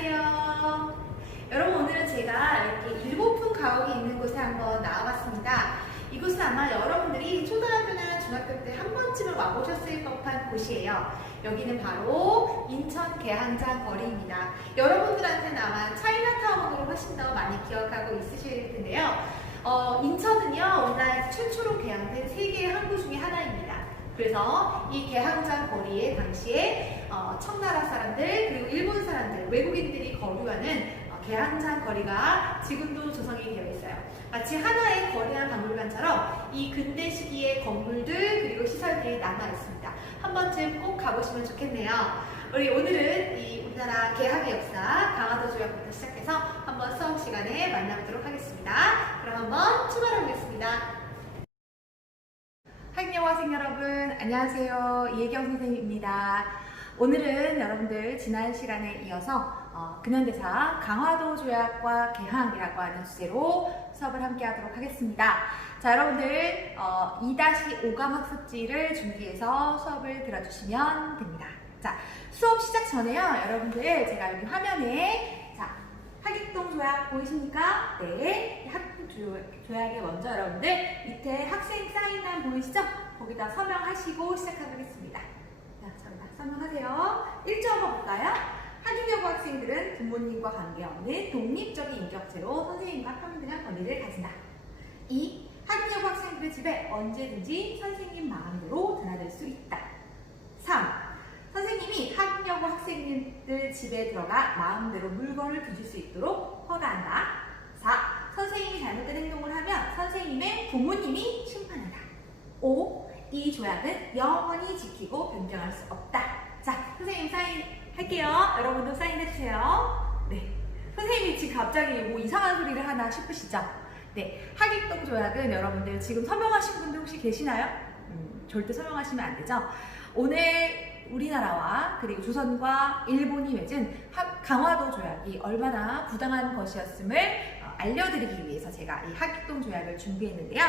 안녕하세요. 여러분, 오늘은 제가 이렇게 일본풍 가옥이 있는 곳에 한번 나와봤습니다. 이곳은 아마 여러분들이 초등학교나 중학교 때 한 번쯤은 와보셨을 법한 곳이에요. 여기는 바로 인천 계항장 거리입니다. 여러분들한테는 아마 차이나타운으로 훨씬 더 많이 기억하고 있으실 텐데요. 인천은요, 우리나라에서 최초로 개항된 세 개의 항구 중에 하나입니다. 그래서 이 계항장 거리에 당시에 청나라 사람들 그리고 일본 사람들, 외국인들이 거류하는 계항장 거리가 지금도 조성이 되어 있어요. 마치 하나의 거대한 박물관처럼 이 근대 시기의 건물들 그리고 시설들이 남아 있습니다. 한 번쯤 꼭 가보시면 좋겠네요. 오늘은 이 우리나라 계항의 역사, 강화도 조약부터 시작해서 한번 수업 시간에 만나보도록 하겠습니다. 그럼 한번 출발해 보겠습니다. 학년학생 여러분, 안녕하세요. 이혜경 선생님입니다. 오늘은 여러분들 지난 시간에 이어서 근현대사 강화도 조약과 계항이라고 하는 주제로 수업을 함께 하도록 하겠습니다. 자, 여러분들 2-5강 학습지를 준비해서 수업을 들어주시면 됩니다. 자, 수업 시작 전에요. 여러분들 제가 여기 화면에 하객동 조약 보이십니까? 네. 하객동 조약에 먼저 여러분들 밑에 학생 사인란 보이시죠? 거기다 서명하시고 시작하겠습니다. 자, 서명하세요. 1조 한번 볼까요? 하중여고 학생들은 부모님과 관계없는 독립적인 인격체로 선생님과 평등한 권리를 가진다. 2. 하중여고 학생들의 집에 언제든지 선생님 마음대로 드나들 수 있다. 3. 선생님이 하중여고 학생들 집에 들어가 마음대로 물건을 드실 수 있도록 허가한다. 4. 선생님이 잘못된 행동을 하면 선생님의 부모님이 심판한다. 5. 이 조약은 영원히 지키고 변경할 수 없다. 자, 선생님 사인 할게요. 여러분도 사인 해주세요. 네. 선생님이 지금 갑자기 뭐 이상한 소리를 하나 싶으시죠? 네. 하객동 조약은 여러분들 지금 서명하신 분들 혹시 계시나요? 절대 서명하시면 안 되죠? 오늘 우리나라와 그리고 조선과 일본이 맺은 강화도 조약이 얼마나 부당한 것이었음을 알려드리기 위해서 제가 이 하객동 조약을 준비했는데요.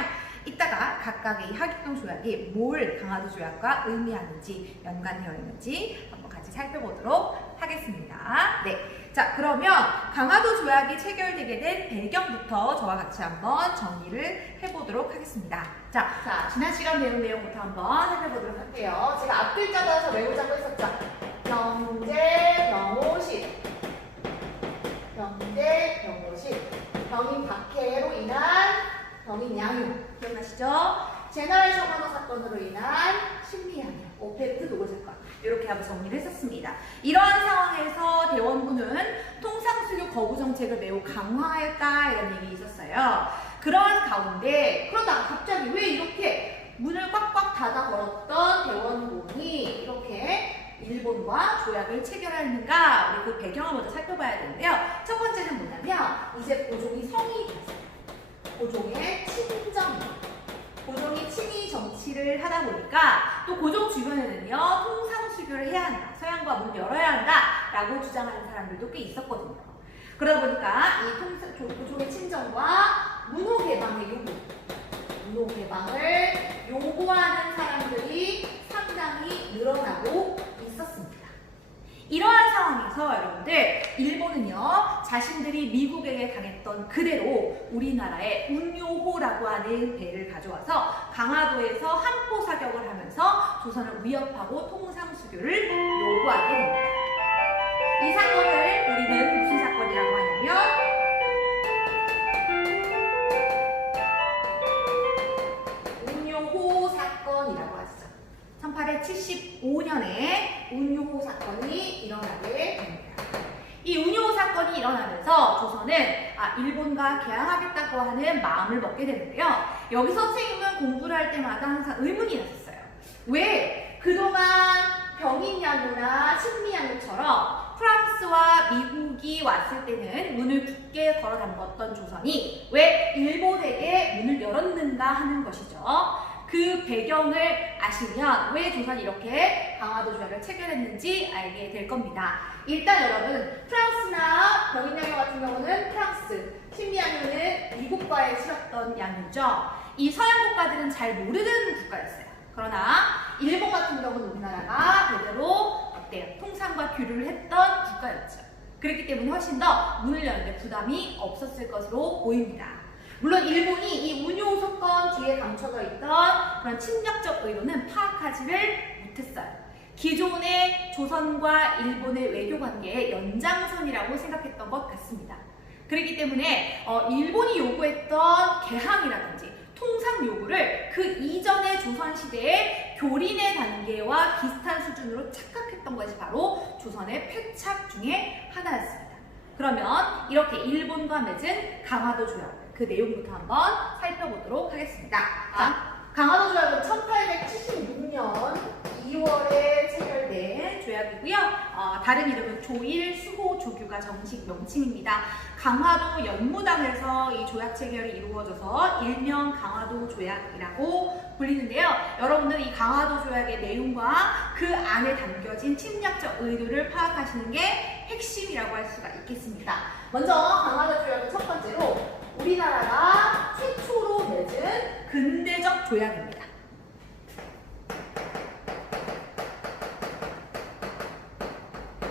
이따가 각각의 이 하객동 조약이 뭘 강화도 조약과 의미하는지 연관되어 있는지 한번 같이 살펴보도록 하겠습니다. 네. 자, 그러면 강화도 조약이 체결되게 된 배경부터 저와 같이 한번 정리를 해보도록 하겠습니다. 자, 지난 시간 배운 내용부터 한번 살펴보도록 할게요. 제가 앞글자 따라서 외우자고 했었죠. 병제, 병오실. 병제, 병오실. 병인 박해로 인한 병인 양육. 기억나시죠? 제너럴 셔먼너 사건으로 인한 심리양육. 오펙트 노골 사건. 이렇게 한번 정리를 했었습니다. 이러한 상황에서 대원군은 통상수교 거부 정책을 매우 강화하였다 이런 얘기 있었어요. 그러한 가운데 그러다가 갑자기 왜 이렇게 문을 꽉꽉 닫아 걸었던 대원군이 이렇게 일본과 조약을 체결하는가, 우리 그 배경을 먼저 살펴봐야 되는데요. 첫 번째는 뭐냐면 이제 고종이 성이 됐어요. 고종의 친정입니다. 고종이 친위 정치를 하다 보니까 또 고종 주변에는요 통상수교를 해야 한다, 서양과 문을 열어야 한다 라고 주장하는 사람들도 꽤 있었거든요. 그러다 보니까 이 고종의 친정과 문호 개방의 요구, 문호 개방을 요구하는 사람들이 상당히 늘어나고 있었습니다. 이러한 상황에서 여러분들 일본은요 자신들이 미국에게 당했던 그대로 우리나라에 운요호라고 하는 배를 가져와서 강화도에서 함포 사격을 하면서 조선을 위협하고 통상수교를 요구하게 됩니다. 이 사건을 우리는 무슨 사건이라고 하냐면 운요호 사건이라고 하죠. 1875년에 운요호 사건이 일어나게 됩니다. 이 운요호 사건이 일어나면서 조선은 일본과 계항하겠다고 하는 마음을 먹게 되는데요. 여기서 선생님은 공부를 할 때마다 항상 의문이 났었어요. 왜 그동안 병인양요나 식미양요처럼 프랑스와 미국이 왔을 때는 문을 굳게 걸어 잠궜던 조선이 왜 일본에게 문을 열었는가 하는 것이죠. 그 배경을 아시면 왜 조선이 이렇게 강화도 조약을 체결했는지 알게 될 겁니다. 일단 여러분, 프랑스나 병인양요 같은 경우는 프랑스, 식미양요는 미국과의 치렀던 양요죠. 이 서양 국가들은 잘 모르는 국가였어요. 그러나 일본 같은 경우는 우리나라가 제대로 어때요? 통상과 교류를 했던 국가였죠. 그렇기 때문에 훨씬 더 문을 여는데 부담이 없었을 것으로 보입니다. 물론 일본이 이 운요 사건 뒤에 감춰져 있던 그런 침략적 의도는 파악하지를 못했어요. 기존의 조선과 일본의 외교 관계의 연장선이라고 생각했던 것 같습니다. 그렇기 때문에 일본이 요구했던 개항이라든지 통상 요구를 그 이전의 조선시대의 교린의 단계와 비슷한 수준으로 착각했던 것이 바로 조선의 패착 중에 하나였습니다. 그러면 이렇게 일본과 맺은 강화도 조약, 그 내용부터 한번 살펴보도록 하겠습니다. 자, 강화도 조약은 1876년 2월에 체결된 조약이고요. 다른 이름은 조일 수호 조규가 정식 명칭입니다. 강화도 연무당에서 이 조약 체결이 이루어져서 일명 강화도 조약이라고 불리는데요. 여러분들 이 강화도 조약의 내용과 그 안에 담겨진 침략적 의도를 파악하시는 게 핵심이라고 할 수가 있겠습니다. 먼저 강화도 조약은 첫 번째로 우리나라가 최초로 맺은 근대적 조약입니다.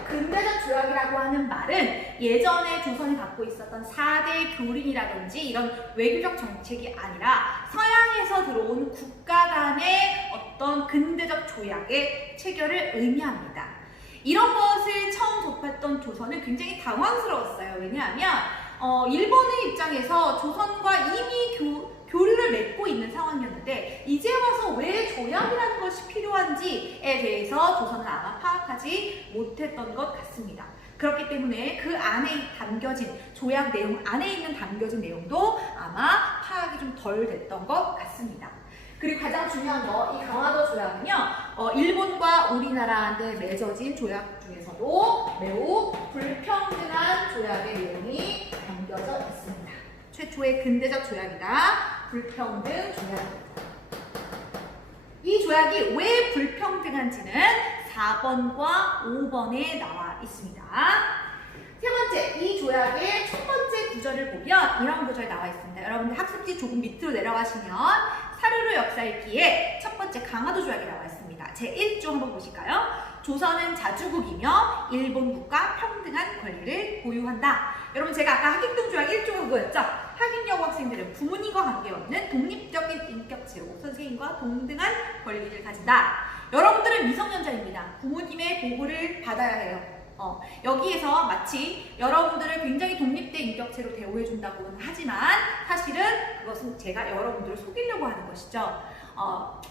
근대적 조약이라고 하는 말은 예전에 조선이 갖고 있었던 4대 교린이라든지 이런 외교적 정책이 아니라 서양에서 들어온 국가 간의 어떤 근대적 조약의 체결을 의미합니다. 이런 것을 처음 접했던 조선은 굉장히 당황스러웠어요. 왜냐하면 일본의 입장에서 조선과 이미 교류를 맺고 있는 상황이었는데 이제 와서 왜 조약이라는 것이 필요한지에 대해서 조선은 아마 파악하지 못했던 것 같습니다. 그렇기 때문에 그 안에 담겨진 조약 내용 안에 있는 담겨진 내용도 아마 파악이 좀 덜 됐던 것 같습니다. 그리고 가장 중요한 거, 이 강화도 조약은요, 일본과 우리나라한테 맺어진 조약 중에서도 매우 불평등한 조약의 내용이 담겨져 있습니다. 최초의 근대적 조약이다. 불평등 조약입니다. 이 조약이 왜 불평등한지는 4번과 5번에 나와 있습니다. 세 번째, 이 조약의 첫 번째 구절을 보면 이런 구절이 나와 있습니다. 여러분들 학습지 조금 밑으로 내려가시면 사르르 역사일기에 첫 번째 강화도 조약이 나와 있습니다. 제 1조 한번 보실까요? 조선은 자주국이며 일본국과 평등한 권리를 보유한다. 여러분 제가 아까 하객동 조약 1조가 그거였죠? 하객여고 학생들은 부모님과 관계없는 독립적인 인격체로 선생님과 동등한 권리를 가진다. 여러분들은 미성년자입니다. 부모님의 보호를 받아야 해요. 여기에서 마치 여러분들을 굉장히 독립된 인격체로 대우해준다고는 하지만 사실은 그것은 제가 여러분들을 속이려고 하는 것이죠.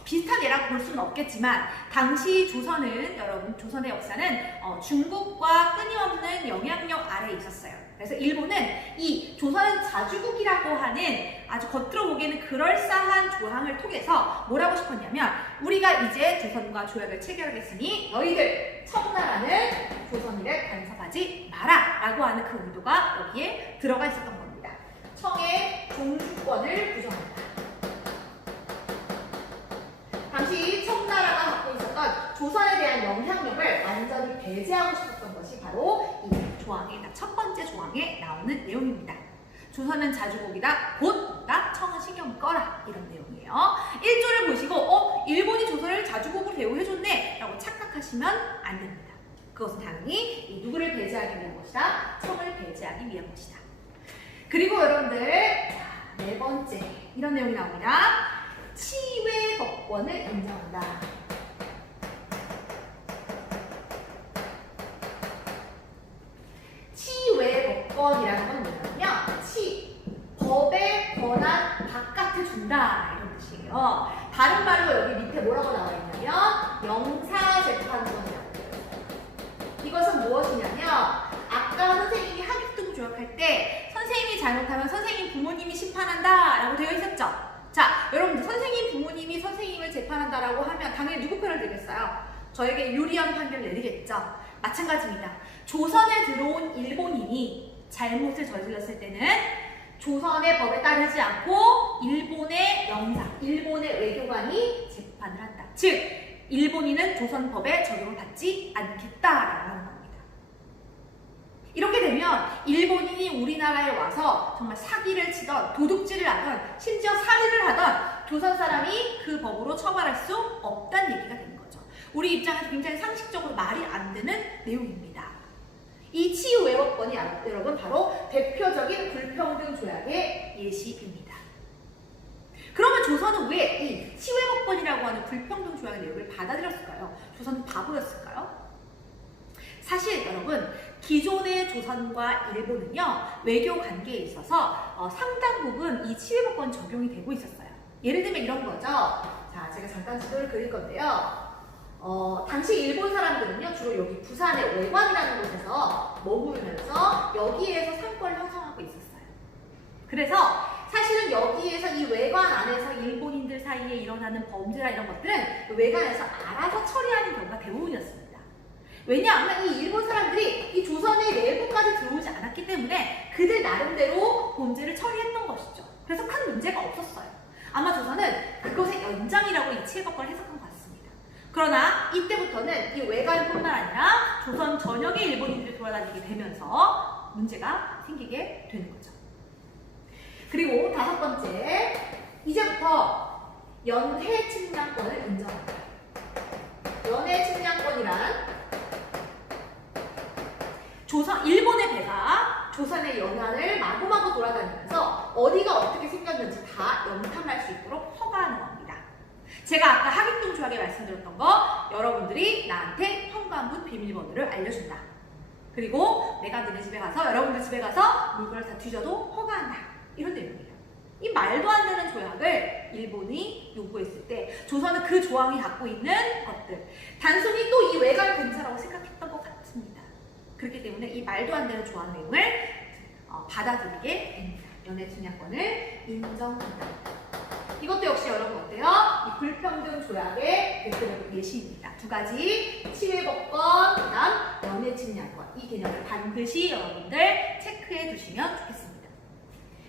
비슷한 예라고 볼 수는 없겠지만 당시 조선은 여러분 조선의 역사는 중국과 끊임없는 영향력 아래에 있었어요. 그래서 일본은 이 조선은 자주국이라고 하는 아주 겉으로 보기에는 그럴싸한 조항을 통해서 뭐라고 싶었냐면 우리가 이제 조선과 조약을 체결하겠으니 너희들 청나라는 조선 일에 간섭하지 마라 라고 하는 그 의도가 여기에 들어가 있었던 겁니다. 청의 종주권을 부정한다. 당시 청나라가 갖고 있었던 조선에 대한 영향력을 완전히 배제하고 싶었던 것이 바로 이 조항의 첫 번째 조항에 나오는 내용입니다. 조선은 자주국이다. 곧 나 청은 신경 꺼라. 이런 내용이에요. 1조를 보시고 일본이 조선을 자주국으로 대우해줬네 라고 착각하시면 안 됩니다. 그것은 당연히 누구를 배제하기 위한 것이다. 청을 배제하기 위한 것이다. 그리고 여러분들 네 번째 이런 내용이 나옵니다. 치외 법권을 인정한다. 치외 법권이라는 건 뭐냐면요. 법의 권한 바깥에 준다 이런 뜻이에요. 다른 말로 여기 밑에 뭐라고 나와 있냐면 영사재판권이라고 되어 있어요. 이것은 무엇이냐면 아까 선생님이 하객동 조약할 때 선생님이 잘못하면 선생님 부모님이 심판한다 라고 되어 있었죠. 자, 여러분들 선생님 부모님이 선생님을 재판한다라고 하면 당연히 누구 편을 들겠어요? 저에게 유리한 판결을 내리겠죠. 마찬가지입니다. 조선에 들어온 일본인이 잘못을 저질렀을 때는 조선의 법에 따르지 않고 일본의 영사, 일본의 외교관이 재판을 한다. 즉, 일본인은 조선 법에 적용을 받지 않겠다라고 하는 겁니다. 이렇게 되면 일본인이 우리나라에 와서 정말 사기를 치던 도둑질을 하던 심지어 살인을 하던 조선 사람이 그 법으로 처벌할 수 없다는 얘기가 되는 거죠. 우리 입장에서 굉장히 상식적으로 말이 안 되는 내용입니다. 이 치외 치외법권이 여러분 바로 대표적인 불평등 조약의 예시입니다. 그러면 조선은 왜 이 치외법권이라고 하는 불평등 조약의 내용을 받아들였을까요? 조선은 바보였을까요? 사실 여러분 기존의 조선과 일본은요 외교 관계에 있어서 상당 부분 이 치외법권 적용이 되고 있었어요. 예를 들면 이런 거죠. 자, 제가 잠깐 지도를 그릴 건데요. 당시 일본 사람들은요 주로 여기 부산의 외관이라는 곳에서 머무르면서 여기에서 상권을 형성하고 있었어요. 그래서 사실은 여기에서 이 외관 안에서 일본인들 사이에 일어나는 범죄나 이런 것들은 외관에서 알아서 처리하는 경우가 대부분이었습니다. 왜냐하면 이 일본 사람들이 이 조선의 내부까지 들어오지 않았기 때문에 그들 나름대로 범죄를 처리했던 것이죠. 그래서 큰 문제가 없었어요. 아마 조선은 그것의 연장이라고 이 치외법권을 해석한 것 같습니다. 그러나 이때부터는 이 외관뿐만 아니라 조선 전역의 일본인들이 돌아다니게 되면서 문제가 생기게 되는 거죠. 그리고 다섯 번째, 이제부터 연해 측량권을 인정합니다. 연해 측량권이란 일본의 배가 조선의 연안을 마구마구 돌아다니면서 어디가 어떻게 생겼는지 다 염탐할 수 있도록 허가하는 겁니다. 제가 아까 하객동 조약에 말씀드렸던 거 여러분들이 나한테 현관문 비밀번호를 알려준다. 그리고 내가 너네 집에 가서 여러분들 집에 가서 물건을 다 뒤져도 허가한다. 이런 내용이에요. 이 말도 안 되는 조약을 일본이 요구했을 때 조선은 그 조항이 갖고 있는 것들 단순히 또 이 외관 근처라고 생각했던 것 같습니다. 그렇기 때문에 이 말도 안 되는 조항 내용을 받아들이게 됩니다. 연해 측량권을 인정한다. 이것도 역시 여러분 어때요? 이 불평등 조약의 대표적인 예시입니다. 두 가지 치외법권, 그다음 연해 측량권 이 개념을 반드시 여러분들 체크해 두시면 좋겠습니다.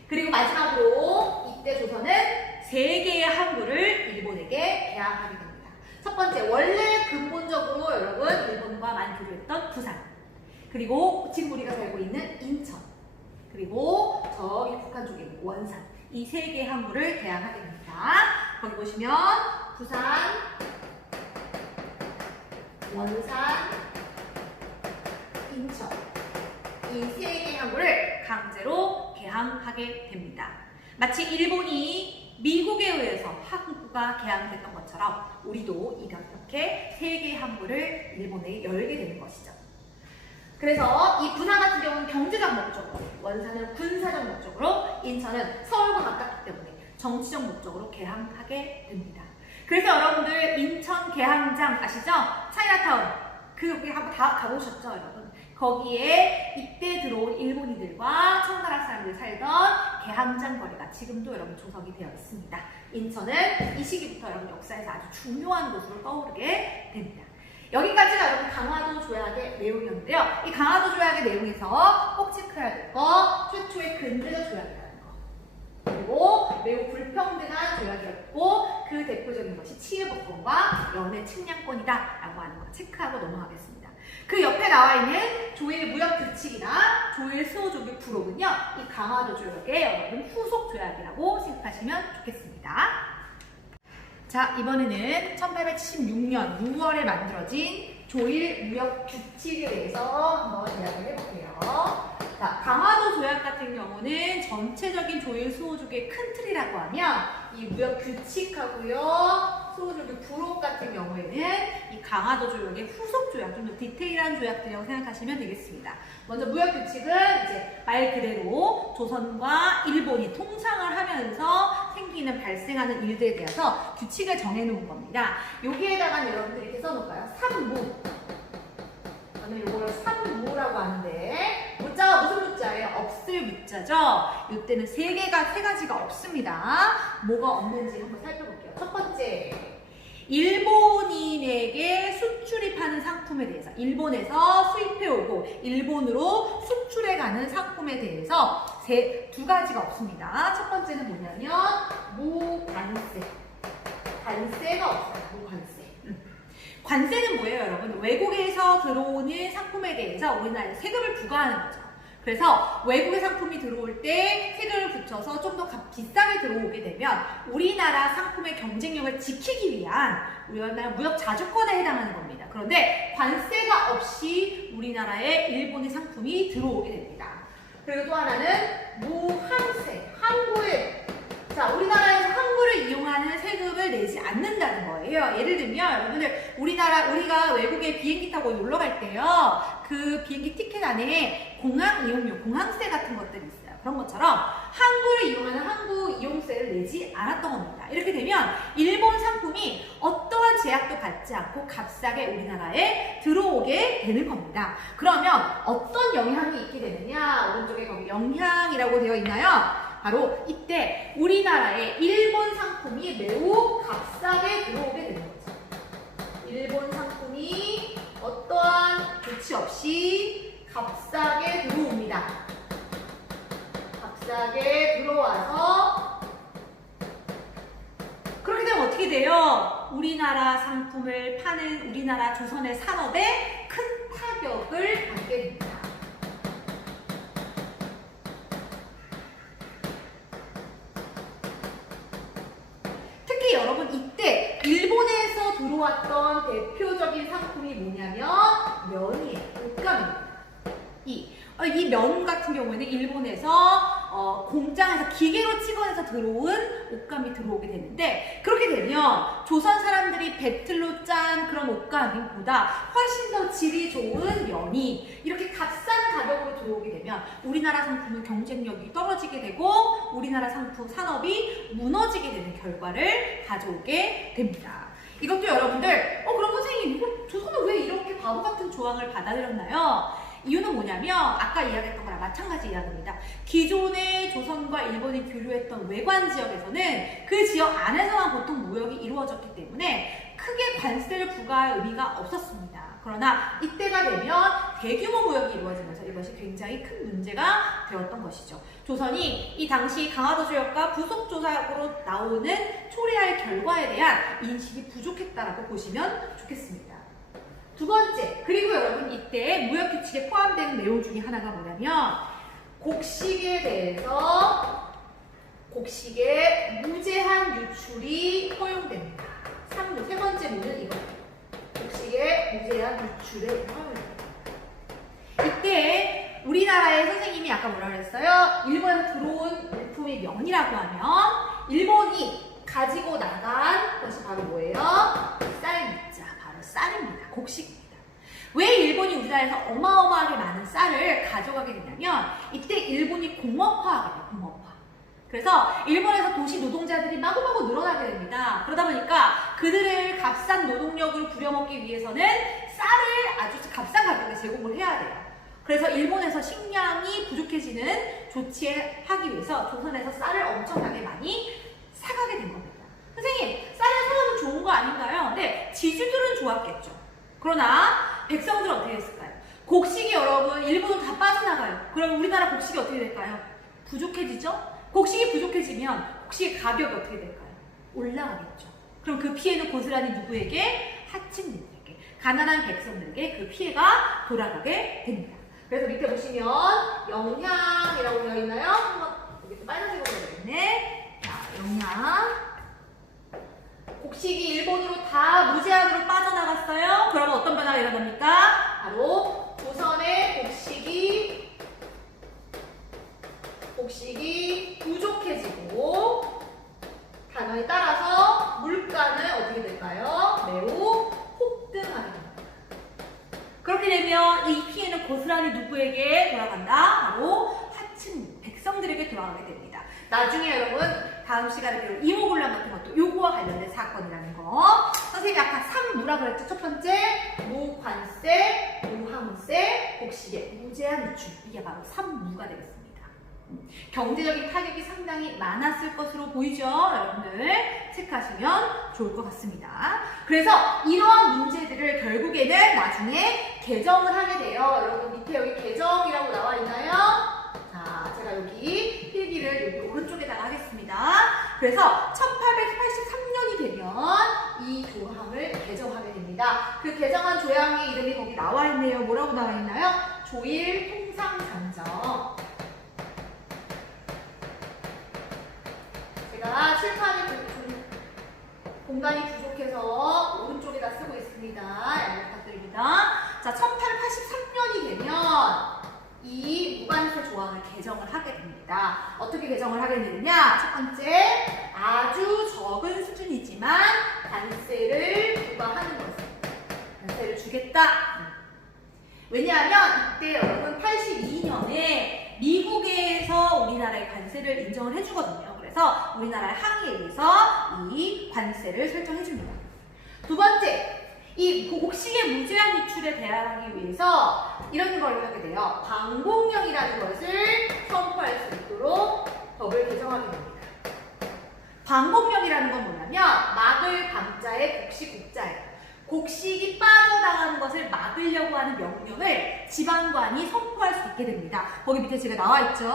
그리고 마지막으로 이때 조선은 3개의 항구를 일본에게 개항하게 됩니다. 첫 번째, 원래 근본적으로 여러분 일본과 많이 교류했던 부산, 그리고 지금 우리가 살고 있는 인천, 그리고 저기 북한 쪽에 있는 원산, 이 3개의 항구를 개항하게 됩니다. 거기 보시면 부산, 원산, 인천 이 3개의 항구를 강제로 개항하게 됩니다. 마치 일본이 미국에 의해서 항구가 개항됐던 것처럼 우리도 이렇게 3개의 항구를 일본에 열게 되는 것이죠. 그래서 이 부산 같은 경우는 경제적 목적으로, 원산은 군사적 목적으로, 인천은 서울과 가깝기 때문에 정치적 목적으로 개항하게 됩니다. 그래서 여러분들 인천 개항장 아시죠? 차이나타운 거기 한번 다 가보셨죠, 여러분? 거기에 이때 들어온 일본인들과 청나라 사람들이 살던 개항장 거리가 지금도 여러분 조성이 되어 있습니다. 인천은 이 시기부터 여러분 역사에서 아주 중요한 곳으로 떠오르게 됩니다. 여기까지가 여러분 강화도 조약의 내용이었는데요. 이 강화도 조약의 내용에서 꼭 체크해야 될 거, 최초의 근대적 조약이라는 거, 그리고 매우 불평등한 조약이었고 그 대표적인 것이 치외법권과 연해 측량권이다 라고 하는 거 체크하고 넘어가겠습니다. 그 옆에 나와 있는 조일 무역 규칙이나 조일 수호조약 부록은요, 이 강화도 조약의 여러분 후속 조약이라고 생각하시면 좋겠습니다. 자, 이번에는 1876년 6월에 만들어진 조일 무역 규칙에 대해서 한번 이야기를 해볼게요. 자, 강화도 조약 같은 경우는 전체적인 조일 수호조약의 큰 틀이라고 하면 이 무역 규칙하고요, 수호조약 부록 같은 경우에는 이 강화도 조약의 후속 조약, 좀 더 디테일한 조약들이라고 생각하시면 되겠습니다. 먼저 무역 규칙은 이제 말 그대로 조선과 일본이 통상을 하면서 생기는 발생하는 일들에 대해서 규칙을 정해놓은 겁니다. 여기에다가 여러분들이 이렇게 써놓을까요? 삼무. 저는 이걸 삼무라고 하는데 무자가 무슨 무자예요? 없을 무자죠. 이때는 세 가지가 없습니다. 뭐가 없는지 한번 살펴볼게요. 첫 번째, 일본인에게 수출입하는 상품에 대해서, 일본에서 수입해오고 일본으로 수출해가는 상품에 대해서 두 가지가 없습니다. 첫 번째는 뭐냐면 무관세. 관세가 없어요. 무관세. 관세는 뭐예요, 여러분? 외국에서 들어오는 상품에 대해서 우리나라에 세금을 부과하는 거죠. 그래서 외국의 상품이 들어올 때 세금을 붙여서 좀 더 비싸게 들어오게 되면 우리나라 상품의 경쟁력을 지키기 위한 우리나라 무역 자주권에 해당하는 겁니다. 그런데 관세가 없이 우리나라에 일본의 상품이 들어오게 됩니다. 그리고 또 하나는 무항세, 항구에 자, 우리나라에서 항구를 이용하는 세금을 내지 않는다는 거예요. 예를 들면 여러분들 우리가 외국에 비행기 타고 놀러 갈 때요. 그 비행기 티켓 안에 공항 이용료, 공항세 같은 것들이 있어요. 그런 것처럼 항구를 이용하는 항구 이용세를 내지 않았던 겁니다. 이렇게 되면 일본 상품이 어떠한 제약도 받지 않고 값싸게 우리나라에 들어오게 되는 겁니다. 그러면 어떤 영향이 있게 되느냐? 오른쪽에 거기 영향이라고 되어 있나요? 바로 이때 우리나라에 일본 상품이 매우 값싸게 들어오게 되는 거죠. 일본 상품이 어떠한 조치 없이 값싸게 들어옵니다. 값싸게 들어와서 그렇게 되면 어떻게 돼요? 우리나라 상품을 파는 우리나라 조선의 산업에 큰 타격을 받게 됩니다. 특히 여러분 이때 일본에서 들어왔던 대표적인 상품이 뭐냐면 면이에요. 옷감입니다. 이 면 같은 경우에는 일본에서 공장에서 기계로 찍어내서 들어온 옷감이 들어오게 되는데 그렇게 되면 조선 사람들이 배틀로 짠 그런 옷감보다 훨씬 더 질이 좋은 면이 이렇게 값싼 가격으로 들어오게 되면 우리나라 상품의 경쟁력이 떨어지게 되고 우리나라 상품 산업이 무너지게 되는 결과를 가져오게 됩니다. 이것도 여러분들 그럼 선생님 이거 조선은 왜 이렇게 바보 같은 조항을 받아들였나요? 이유는 뭐냐면 아까 이야기했던 거랑 마찬가지 이야기입니다. 기존의 조선과 일본이 교류했던 외관 지역에서는 그 지역 안에서만 보통 무역이 이루어졌기 때문에 크게 관세를 부과할 의미가 없었습니다. 그러나 이때가 되면 대규모 무역이 이루어지면서 이것이 굉장히 큰 문제가 되었던 것이죠. 조선이 이 당시 강화도 조약과 부속 조약으로 나오는 초래할 결과에 대한 인식이 부족했다라고 보시면 좋겠습니다. 두 번째, 그리고 여러분 이때 무역규칙에 포함되는 내용 중에 하나가 뭐냐면 곡식에 대해서 곡식의 무제한 유출이 허용됩니다. 세 번째 무는 이겁니다. 곡식의 무제한 유출에 허용됩니다. 이때 우리나라의 선생님이 아까 뭐라 그랬어요? 일본에서 들어온 물품이 면이라고 하면 일본이 가지고 나간 것이 바로 뭐예요? 쌀입니다. 바로 쌀입니다. 곡식입니다. 왜 일본이 우리나라에서 어마어마하게 많은 쌀을 가져가게 되냐면 이때 일본이 공업화하게 돼요. 공업화. 그래서 일본에서 도시 노동자들이 마구마구 늘어나게 됩니다. 그러다 보니까 그들을 값싼 노동력으로 부려먹기 위해서는 쌀을 아주 값싼 가격에 제공을 해야 돼요. 그래서 일본에서 식량이 부족해지는 조치를 하기 위해서 조선에서 쌀을 엄청나게 많이 사가게 된 겁니다. 선생님, 쌀을 사가면 좋은 거 아닌가요? 네, 지주들은 좋았겠죠. 그러나 백성들은 어떻게 됐을까요? 곡식이 여러분 일본은 다 빠져나가요. 그럼 우리나라 곡식이 어떻게 될까요? 부족해지죠? 곡식이 부족해지면 곡식의 가격이 어떻게 될까요? 올라가겠죠. 그럼 그 피해는 고스란히 누구에게? 하층민들에게, 가난한 백성들에게 그 피해가 돌아가게 됩니다. 그래서 밑에 보시면 영향이라고 되어 있나요? 한번 여기 또 빨간색으로 되어 있네. 자, 영향. 곡식이 일본으로 다 무제한으로 빠져나갔어요. 그러면 어떤 변화가 일어납니까? 바로 조선의 곡식이 부족해지고 단어에 따라서 물가는 어떻게 될까요? 매우 폭등하게 됩니다. 그렇게 되면 이 피해는 고스란히 누구에게 돌아간다? 바로 하층 백성들에게 돌아가게 됩니다. 나중에 여러분 다음 시간에 배울 이모군란 같은 것도 요거와 관련된 사건이라는 거. 선생님이 아까 3무라 그랬죠? 첫 번째 무관세, 무항세, 곡식의 무제한 유출. 이게 바로 3무가 되겠습니다. 경제적인 타격이 상당히 많았을 것으로 보이죠? 여러분들 체크하시면 좋을 것 같습니다. 그래서 이러한 문제들을 결국에는 나중에 개정을 하게 돼요. 여러분 밑에 여기 개정이라고 나와 있나요? 자, 제가 여기 필기를 여기 오른쪽에다가 하겠습니다. 그래서 1883년이 되면 이 조항을 개정하게 됩니다. 그 개정한 조항의 이름이 거기 나와 있네요. 뭐라고 나와 있나요? 조일 통상장정. 공간이 부족해서 오른쪽에다 쓰고 있습니다. 양해 부탁드립니다. 자, 1883년이 되면 이 무관세 조항을 개정을 하게 됩니다. 어떻게 개정을 하게 되느냐? 첫 번째, 아주 적은 수준이지만 관세를 부과하는 것을. 관세를 주겠다. 왜냐하면 이때 여러분 82년에 미국에서 우리나라의 관세를 인정을 해주거든요. 그래서 우리나라의 항의에 의해서 이 관세를 설정해줍니다. 두 번째, 이 곡식의 무제한 유출에 대항하기 위해서 이런 걸 하게 돼요. 방공령이라는 것을 선포할 수 있도록 법을 개정하게 됩니다. 방공령이라는 건 뭐냐면 막을 방자에 곡식 곡자예요. 곡식이 빠져나가는 것을 막으려고 하는 명령을 지방관이 선포할 수 있게 됩니다. 거기 밑에 제가 나와 있죠.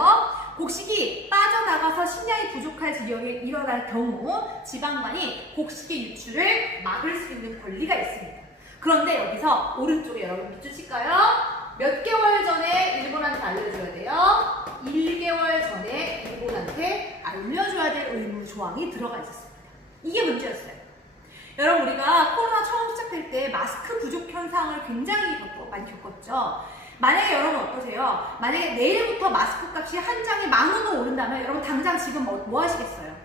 곡식이 빠져나가서 식량이 부족할 지역에 일어날 경우 지방관이 곡식의 유출을 막을 수 있는 권리가 있습니다. 그런데 여기서 오른쪽에 여러분 밑줄칠까요? 몇 개월 전에 일본한테 알려줘야 돼요? 1개월 전에 일본한테 알려줘야 될 의무 조항이 들어가 있었습니다. 이게 문제였어요. 여러분, 우리가 코로나 처음 시작될 때 마스크 부족 현상을 굉장히 많이 겪었죠. 만약에 여러분 어떠세요? 만약에 내일부터 마스크 값이 한 장에 10,000원 오른다면 여러분 당장 지금 뭐 하시겠어요?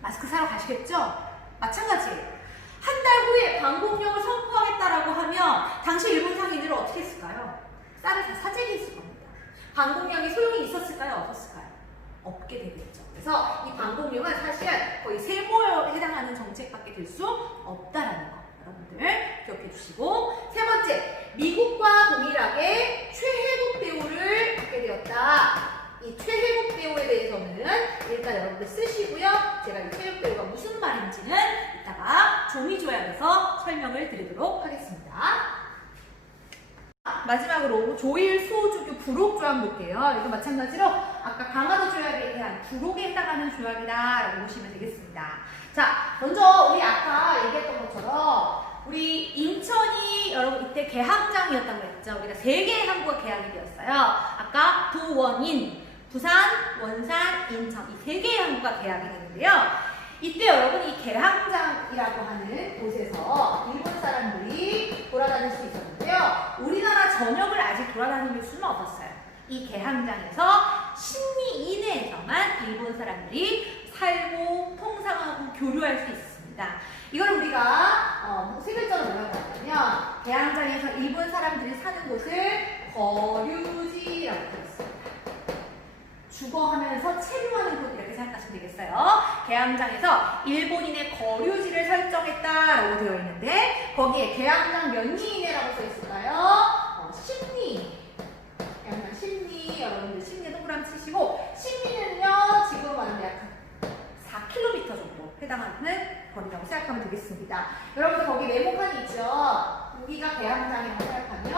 마스크 사러 가시겠죠? 마찬가지. 한 달 후에 방공령을 선포하겠다라고 하면 당시 일본 상인들은 어떻게 했을까요? 쌀을 다 사재기했을 겁니다. 방공령이 소용이 있었을까요? 없었을까요? 없게 되겠죠. 그래서 이 방공령은 사실 거의 세모에 해당하는 정책밖에 될 수 없다라는 거 여러분들 기억해 주시고, 세 번째, 미국과 동일하게 최혜국 대우를 받게 되었다. 이 최혜국 대우에 대해서는 일단 여러분들 쓰시고요. 제가 이 최혜국 대우가 무슨 말인지는 이따가 종이 조약에서 설명을 드리도록 하겠습니다. 마지막으로 조일 수호주교 부록 조항 볼게요. 이거 마찬가지로 아까 강화도 조약에 대한 부록에 해당하는 조약이다라고 보시면 되겠습니다. 자, 먼저 우리 아까 얘기했던 것처럼 우리 인천이 여러분 이때 개항장이었다고 했죠. 우리가 3개의 항구가 개항이 되었어요. 아까 부원인, 부산, 원산, 인천 이 3개의 항구가 개항이 되는데요. 이때 여러분 이 개항장이라고 하는 곳에서 일본 사람들이 돌아다닐 수 있었는데요. 우리나라 전역을 아직 돌아다닐 수는 없었어요. 이 개항장에서 10리 이내에서만 일본 사람들이 살고 통상하고 교류할 수 있습니다. 이걸 우리가 세 글자로 뭐라고 하냐면 개항장에서 일본 사람들이 사는 곳을 거류지라고 했습니다. 주거하면서 체류하는 곳 이렇게 생각하시면 되겠어요. 개항장에서 일본인의 거류지를 설정했다라고 되어 있는데 거기에 개항장 몇 리 이내라고 써 있을까요? 10리. 개항장 10리. 여러분들 10리 동그라미 치시고 10리는요 지금 말하면 약 4km 정도 해당하는 거리라고 생각하면 되겠습니다. 여러분들 거기 네모칸이 있죠? 여기가 개항장이라고 생각하면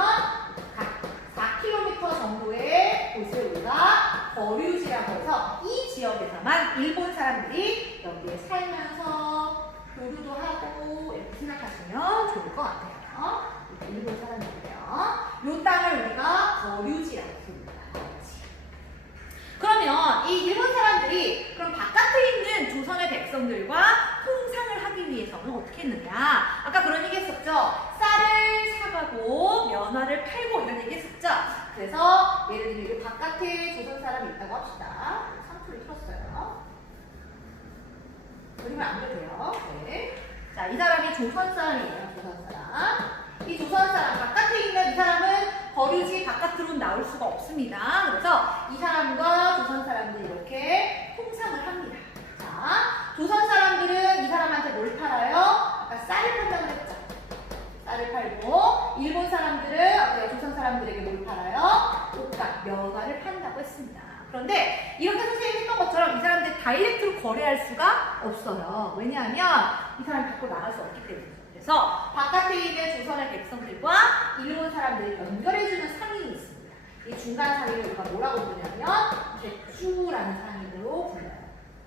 각 4km 정도의 곳을 우리가 거류지라고 해서 이 지역에서만 일본 사람들이 여기에 살면서 교류도 하고 이렇게 생각하시면 좋을 것 같아요. 일본 사람들이에요. 이 땅을 우리가 거류지라고 부릅니다. 그러면 이 일본 사람들이 그럼 바깥에 있는 조선의 백성들과 통상을 하기 위해서는 어떻게 했느냐? 아까 그런 얘기 했었죠. 쌀을 사가고 면화를 팔고 이런 얘기 했었죠. 그래서 예를 들면 바깥에 조선 사람이 있다고 합시다. 상투를 틀었어요. 그리면 안 돼도 돼요. 네. 자, 이 사람이 조선 사람이에요. 조선 사람. 이 조선 사람, 바깥에 있는 이 사람은 거류지 바깥으로 나올 수가 없습니다. 그래서 이 사람과 조선 사람들이 이렇게 통상을 합니다. 자, 조선 사람들은 이 사람한테 뭘 팔아요? 아까 쌀을 판다고 했죠. 쌀을 팔고, 일본 사람들은 조선 사람들에게 뭘 팔아요? 옷값, 면화를 판다고 했습니다. 그런데 이렇게 선생님이 했던 것처럼 이 사람들 다이렉트로 거래할 수가 없어요. 왜냐하면 이 사람이 밖으로 나갈 수 없기 때문에. 그래서 바깥에 있는 조선의 백성들과 일본 사람들을 연결해주는 상인이 있습니다. 이 중간 상인을 우리가 뭐라고 부르냐면 객주라는 상인으로 불러요.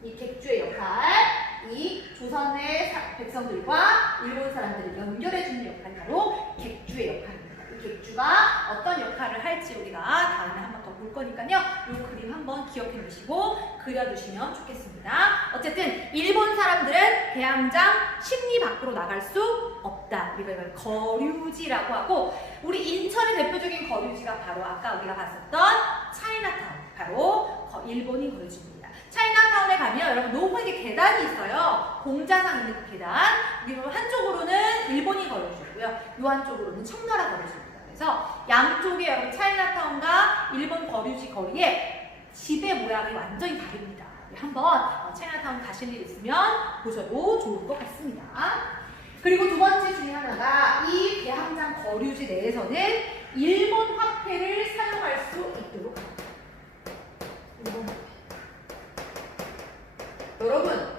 이 객주의 역할, 이 조선의 백성들과 일본 사람들을 연결해주는 역할이 바로 객주의 역할입니다. 이 객주가 어떤 역할을 할지 우리가 다음에 한 번 더 볼 거예요. 거니까요. 이 그림 한번 기억해 두시고 그려두시면 좋겠습니다. 어쨌든 일본 사람들은 대항장 10리 밖으로 나갈 수 없다. 우리가 이걸 거류지라고 하고, 우리 인천의 대표적인 거류지가 바로 아까 우리가 봤었던 차이나타운, 바로 일본이 거류지입니다. 차이나타운에 가면 여러분 높게 계단이 있어요. 공자상 있는 그 계단. 그리고 한쪽으로는 일본이 거류지고요. 이 한쪽으로는 청나라 거류지입니다. 그래서 양쪽에 여러분 차이나타운과 일본 거류지 거리에 집의 모양이 완전히 다릅니다. 한번 차이나타운 가실 일 있으면 보셔도 좋을 것 같습니다. 그리고 두 번째 중에 하나가 이 대항장 거류지 내에서는 일본 화폐를 사용할 수 있도록 합니다. 일본 화폐. 여러분,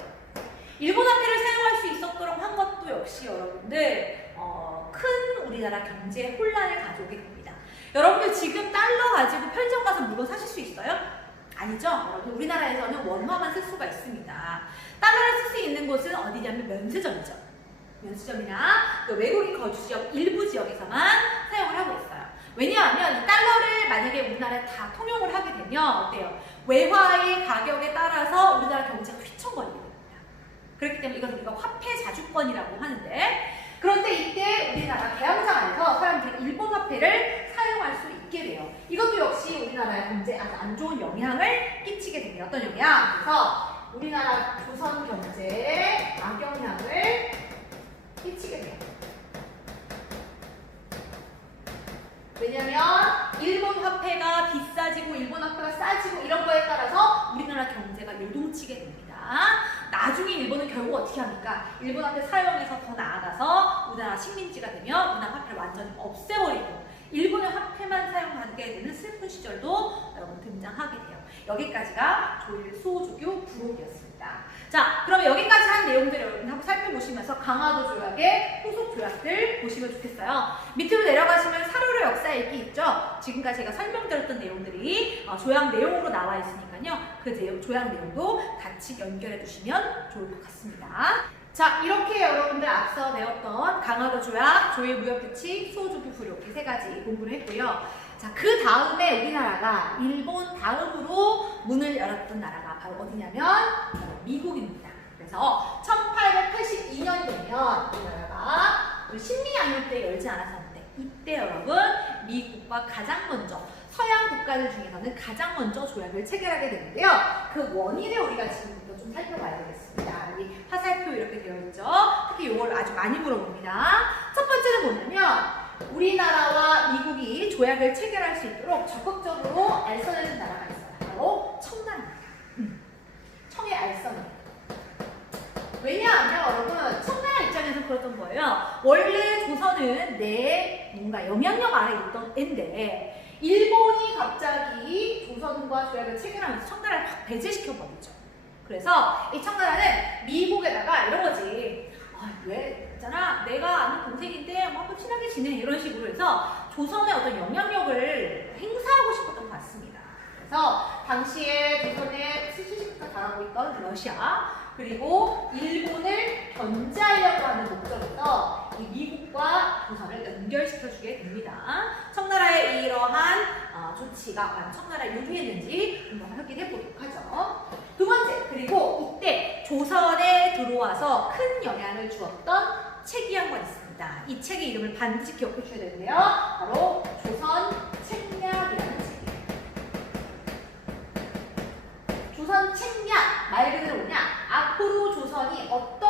일본 화폐를 사용할 수 있었도록 한 것도 역시 여러분들 큰 우리나라 경제 혼란을 가져오게 됩니다. 여러분들 지금 달러 가지고 편의점 가서 물건 사실 수 있어요? 아니죠? 여러분, 우리나라에서는 원화만 쓸 수가 있습니다. 달러를 쓸 수 있는 곳은 어디냐면 면세점이죠. 면세점이나 그 외국인 거주 지역 일부 지역에서만 사용을 하고 있어요. 왜냐하면 이 달러를 만약에 우리나라에 다 통용을 하게 되면 어때요? 외화의 가격에 따라서 우리나라 경제가 휘청거리게 됩니다. 그렇기 때문에 이건 우리가 화폐 자주권이라고 하는데, 그런데 이때 우리나라 대항장 안에서 사람들이 일본 화폐를 사용할 수 있게 돼요. 이것도 역시 우리나라의 경제에 아주 안 좋은 영향을 끼치게 됩니다. 어떤 영향? 그래서 우리나라 조선 경제에 악영향을 끼치게 돼요. 왜냐면 일본 화폐가 비싸지고 일본 화폐가 싸지고 이런 거에 따라서 우리나라 경제가 요동치게 됩니다. 나중에 일본은 결국 어떻게 합니까? 일본 화폐 사용해서 더 나아가서 우리나라 식민지가 되면 우리나라 화폐를 완전히 없애버리고 일본의 화폐만 사용하게 되는 슬픈 시절도 여러분 등장하게 돼요. 여기까지가 조일 수호조교 부록이었습니다. 자, 그럼 여기까지 한 내용들을 여러분 한번 살펴보시면서 강화도 조약의 후속 조약들 보시면 좋겠어요. 밑으로 내려가시면 사료의 역사 읽기 있죠? 지금까지 제가 설명드렸던 내용들이 조약 내용으로 나와 있으니까요. 그 조약 내용도 같이 연결해 두시면 좋을 것 같습니다. 자, 이렇게 여러분들 앞서 배웠던 강화도 조약, 조일 무역규칙, 수호조교 부록 이 세 가지 공부를 했고요. 자, 그 다음에 우리나라가 일본 다음으로 문을 열었던 나라가 바로 어디냐면 미국입니다. 그래서 1882년이 되면 우리나라가 식민양육 때 열지 않았었는데, 이때 여러분 미국과 가장 먼저 서양 국가들 중에서는 가장 먼저 조약을 체결하게 되는데요. 그 원인을 우리가 지금부터 좀 살펴봐야 되겠습니다. 여기 화살표 이렇게 되어 있죠. 특히 이걸 아주 많이 물어봅니다. 첫 번째는 뭐냐면 우리나라와 미국이 조약을 체결할 수 있도록 적극적으로 알선해준 나라가 있어요. 바로 청나라입니다. 청의 알선이. 왜냐하면 여러분 청나라 입장에서 그랬던 거예요. 원래 조선은 내 뭔가 영향력 아래 있던 애인데 일본이 갑자기 조선과 조약을 체결하면서 청나라를 확 배제시켜버리죠. 그래서 이 청나라는 미국에다가 이런 거지. 왜 있잖아, 내가 아는 동생인데 한번 친하게 지내, 이런 식으로 해서 조선의 어떤 영향력을 행사하고 싶었던 것 같습니다. 그래서 당시에 조선의 수시식부터 당하고 있던 러시아, 그리고 일본을 견제하려고 하는 목적에서 이 미국과 조선을 연결시켜주게 됩니다. 청나라의 이러한 조치가 과연 청나라에 유리했는지 한번 확인해 보도록 하죠. 두 번째, 그리고 이때 조선에 들어와서 큰 영향을 주었던 책이 한 권 있습니다. 이 책의 이름을 반드시 기억해 주셔야 되는데요. 바로 조선 책략이라는 책이에요. 조선 책략, 말 그대로 뭐냐? 앞으로 조선이 어떤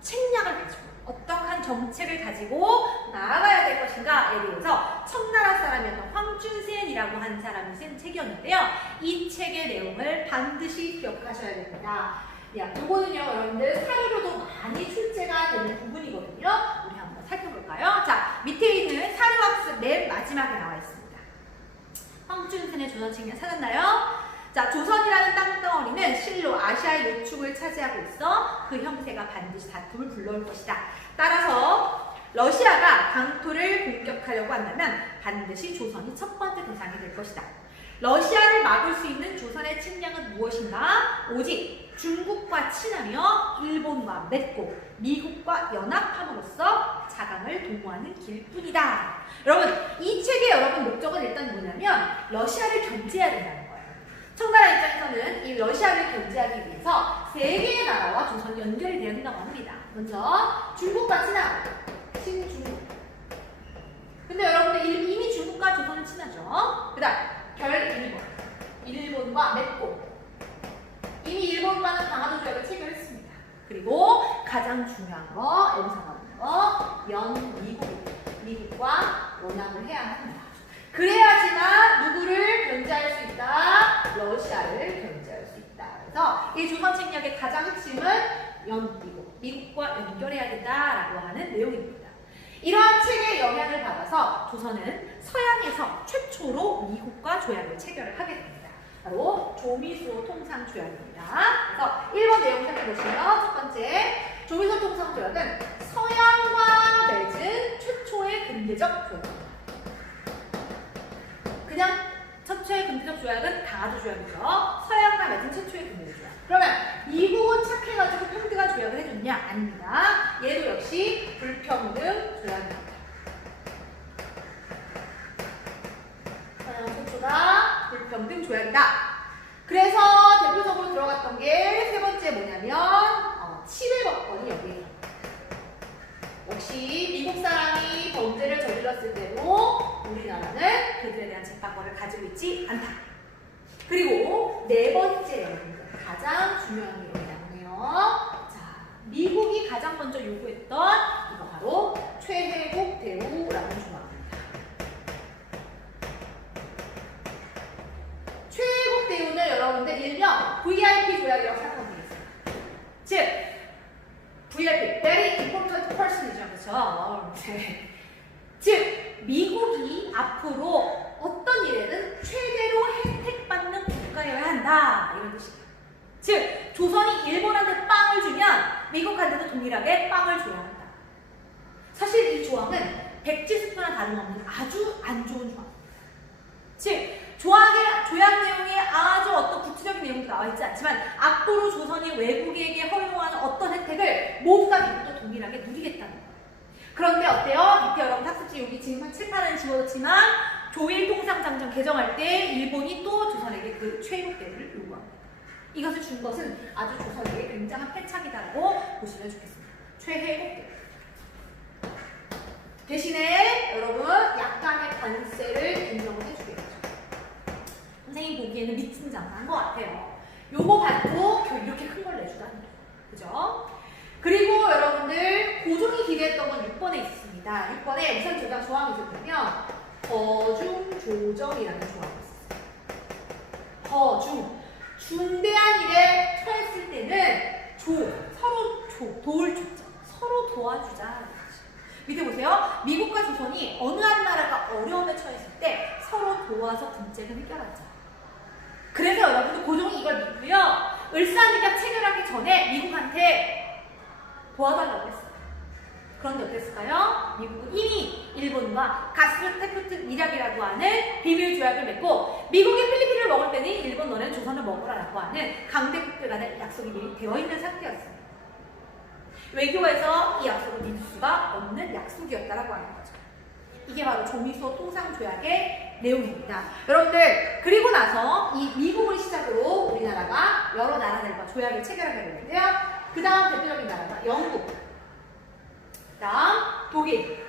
책략을 가지고 어떠한 정책을 가지고 나아가야 될 것인가에 대해서 청나라 사람이었던 황춘센이라고 하는 사람이 쓴 책이었는데요. 이 책의 내용을 반드시 기억하셔야 됩니다. 이거는요, 여러분들 사료로도 많이 출제가 되는 부분이거든요. 우리 한번 살펴볼까요? 자, 밑에 있는 사료학습 맨 마지막에 나와 있습니다. 황춘센의 조선 책략 찾았나요? 자, 조선이라는 땅덩어리는 실로 아시아의 요충을 차지하고 있어 그 형세가 반드시 다툼을 불러올 것이다. 따라서 러시아가 강토를 공격하려고 한다면 반드시 조선이 첫 번째 대상이 될 것이다. 러시아를 막을 수 있는 조선의 측량은 무엇인가? 오직 중국과 친하며 일본과 맺고 미국과 연합함으로써 4강을 도모하는 길뿐이다. 여러분, 이 책의 여러분 목적은 일단 뭐냐면 러시아를 견제해야 된다는 거예요. 청나라 입장에서는 이 러시아를 견제하기 위해서 세 개의 나라와 조선이 연결이 되어야 된다고 합니다. 먼저 중국과 친하고 친중국. 근데 여러분들 이미 중국과 조선은 친하죠. 그 다음 결일본. 일본과 맺고. 이미 일본과는 강화도 조약을 체결했습니다. 그리고 가장 중요한 거, 여기서 나오는 거, 연미국. 미국과 원합을 해야 합니다. 그래야지만 누구를 견제할 수 있다? 러시아를 견제할 수 있다. 그래서 이 조선 침략의 가장 핵심은 미국과 연결해야 된다라고 하는 내용입니다. 이러한 책의 영향을 받아서 조선은 서양에서 최초로 미국과 조약을 체결을 하게 됩니다. 바로 조미수호 통상조약입니다. 그래서 1번 내용 살펴보시면 첫 번째, 조미수호 통상조약은 서양과 맺은 최초의 근대적 조약입니다. 그냥 최초의 근대적 조약은 강화도 조약이죠. 서양과 맺은 최초의 근대적 조약. 그러면 미국은 착해가지고 평등한 조약을 해줬냐? 아닙니다. 얘도 역시 불평등 조약입니다. 서양은 최초다. 불평등 조약이다. 그래서 대표적으로 들어갔던 게 세 번째 뭐냐면 치외법권이 여기에 있습니다. 역시 미국 사람이 범죄를 저질렀을 때도 우리나라는 그들에 대한 재판권을 가지고 있지 않다. 그리고 네 번째, 가장 중요한 게 여기 나오네요. 자, 미국이 가장 먼저 요구했던 이거 바로 최혜국 대우라는 조항입니다. 최혜국 대우는 여러분들 일명 VIP 조약이라고 생각하면 되겠습니다. 즉 VIP, Very Important Person이죠. 그렇죠? 네. 즉, 미국이 앞으로 어떤 일에는 최대로 혜택받는 국가여야 한다. 이런 뜻이에요. 즉, 조선이 일본한테 빵을 주면 미국한테도 동일하게 빵을 줘야 한다. 사실 이 조항은 백지수표나 다름없는 아주 안 좋은 조항입니다. 즉, 조약 내용에 아주 어떤 구체적인 내용도 나와 있지 않지만 앞으로 조선이 외국에게 허용하는 어떤 혜택을 모두 다 미국도 동일하게 누리겠다는 거예요. 그런데 어때요? 밑에 여러분 학습지 여기 지금 한 7, 8은 지워졌지만 조일통상장전 개정할 때 일본이 또 조선에게 그 최혜국 대우를 요구합니다. 이것을 준 것은 아주 조선에게 굉장한 패착이다라고 보시면 좋겠습니다. 최혜국 대우. 대신에 여러분 약간의 관세를 인정을 해주겠죠. 선생님 보기에는 미친 장사한 것 같아요. 요거 받고 이렇게 큰 걸 내주다니. 그죠? 그리고 여러분들 고종이 기대했던 건 6번에 있습니다. 6번에 무슨 조항이 있었냐면 거중조정이라는 조항이 있었어요. 거중. 중대한 일에 처했을 때는 서로 도울 조자. 서로 도와주자. 밑에 보세요. 미국과 조선이 어느 한 나라가 어려움에 처했을 때 서로 도와서 문제를 해결하자. 그래서 여러분들 고종이 이걸 믿고요. 을사늑약 체결하기 전에 미국한테 도와달라고 했어요. 그런데 어땠을까요? 미국은 이미 일본과 가스테프트이락이라고 하는 비밀 조약을 맺고 미국이 필리핀을 먹을 때는 일본 너는 조선을 먹으라라고 하는 강대국들 간의 약속이 미리 되어 있는 상태였습니다. 외교에서 이 약속을 믿을 수가 없는 약속이었다라고 하는 거죠. 이게 바로 조미수호 통상조약의 내용입니다. 여러분들 그리고 나서 이 미국을 시작으로 우리나라가 여러 나라들과 조약을 체결하게 되는데요. 그 다음 대표적인 나라가 영국, 그 다음 독일,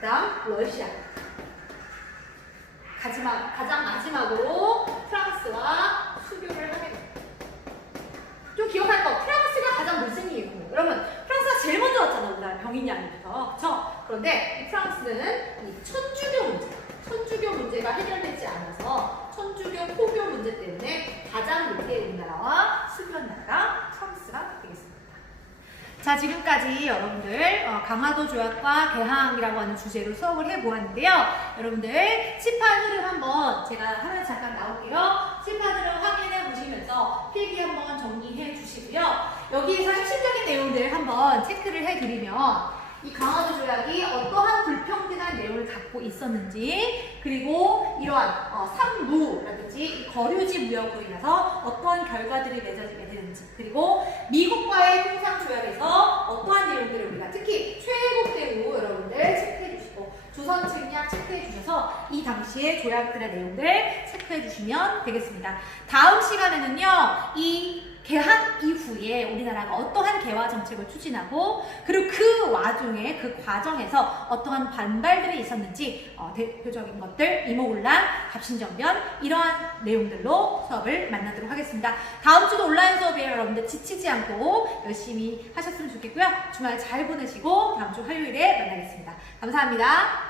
그 다음 러시아, 가장 마지막으로 프랑스와 수교를 하게 됩니다. 좀 기억할 거, 프랑스가 가장 늦은 이유고, 여러분 프랑스가 제일 먼저 왔잖아, 우리나라 병인 양부터, 그렇죠? 그런데 이 프랑스는 이 천주교 문제가 해결되지 않아서 천주교 포교 문제 때문에 가장 늦게 우리나라와 수교한 나라가 프랑스가 되겠습니다. 자, 지금까지 여러분들 강화도 조약과 개항이라고 하는 주제로 수업을 해보았는데요. 여러분들 칠판 흐름 한번 제가 하나 잠깐 나올게요. 칠판 흐름 확인해 보시면서 필기 한번 정리해 주시고요. 여기에서 핵심적인 내용들 한번 체크를 해드리면 이 강화도 조약이 어떠한 불평등한 내용을 갖고 있었는지, 그리고 이 이러한 상무라든지 이 거류지 무역으로 인해서 어떠한 결과들이 맺어지게 되는지, 그리고 미국과의 통상 조약에서 어떠한 내용들을 우리가 특히 최애국 대우 여러분들 체크해 주시고 조선 책략 체크해 주셔서 이 당시의 조약들의 내용들 체크해 주시면 되겠습니다. 다음 시간에는요, 이 개항 이후에 우리나라가 어떠한 개화 정책을 추진하고 그리고 그 와중에 그 과정에서 어떠한 반발들이 있었는지 대표적인 것들 이모군란, 갑신정변 이러한 내용들로 수업을 만나도록 하겠습니다. 다음 주도 온라인 수업이에요. 여러분들 지치지 않고 열심히 하셨으면 좋겠고요. 주말 잘 보내시고 다음 주 화요일에 만나겠습니다. 감사합니다.